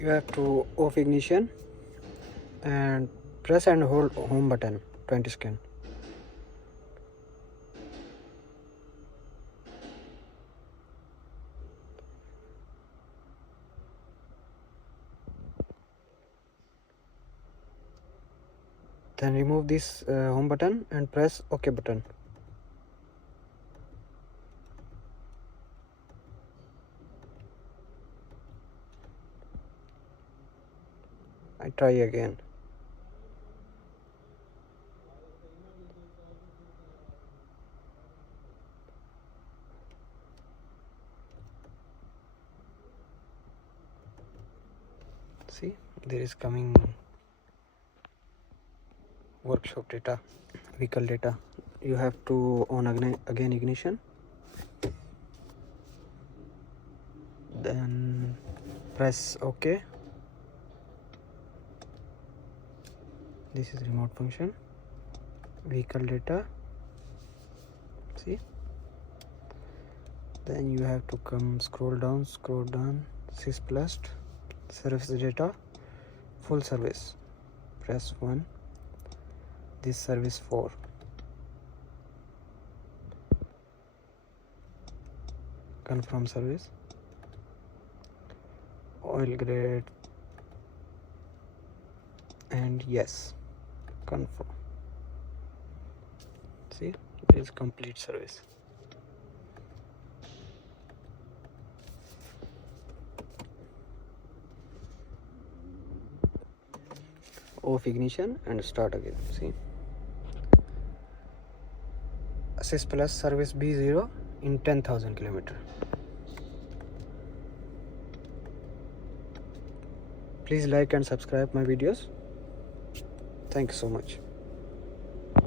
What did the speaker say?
You have to off ignition and press and hold home button 20 seconds. Then remove this home button and press OK button. I try again. See, there is coming workshop data, vehicle data. You have to on again ignition, then press OK. This is remote function, vehicle data. See, then you have to come scroll down, ASSYST PLUS, service data, full service, press 1, this service 4, confirm service, oil grade, and yes, confirm. See, it is complete service. Off ignition and start again. See, ASSYST PLUS service B0 in 10,000 kilometers. Please like and subscribe my videos. Thank you so much.